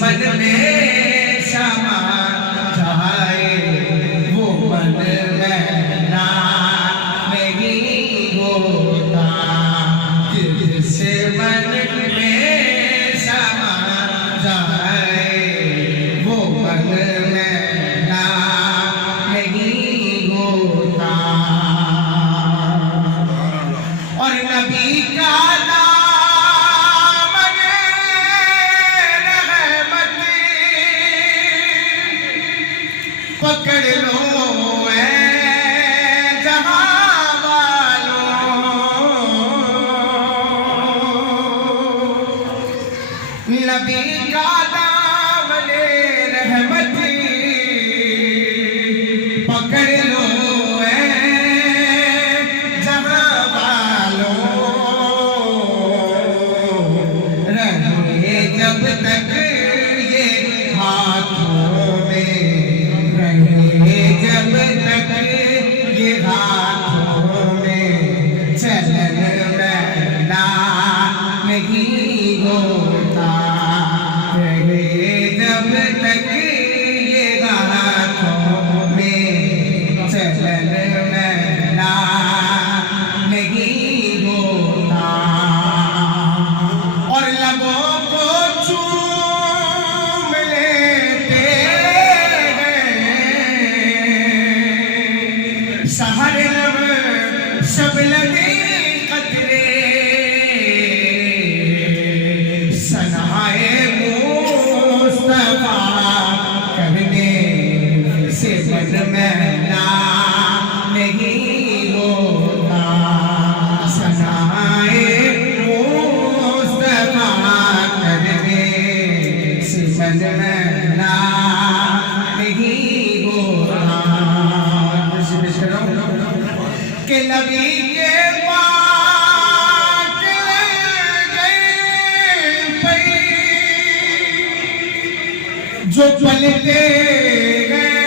मन में समा जाए वो मन मैना नहीं होता। जिस मन में समा जाए वो मन मैना नहीं होता। और नबी का पकड़ लो ऐ जहां वालों, नबी का दामन रहमती पकड़ लो ऐ जहां वालों। रहे जब तक ये हाथों में, जब तक ये हाथों में चलन मैला नहीं होता। जब तक ये हाथों में चलन मैला नहीं होता। और लबों को चूम लेते सहर लब सब लगे कतरे, सनाए मुस्तफा करने से मन मैला नहीं होता। सनाए मुस्तफा करने से मन मैला नहीं होता। के नबी के पाक गए जो पलते गए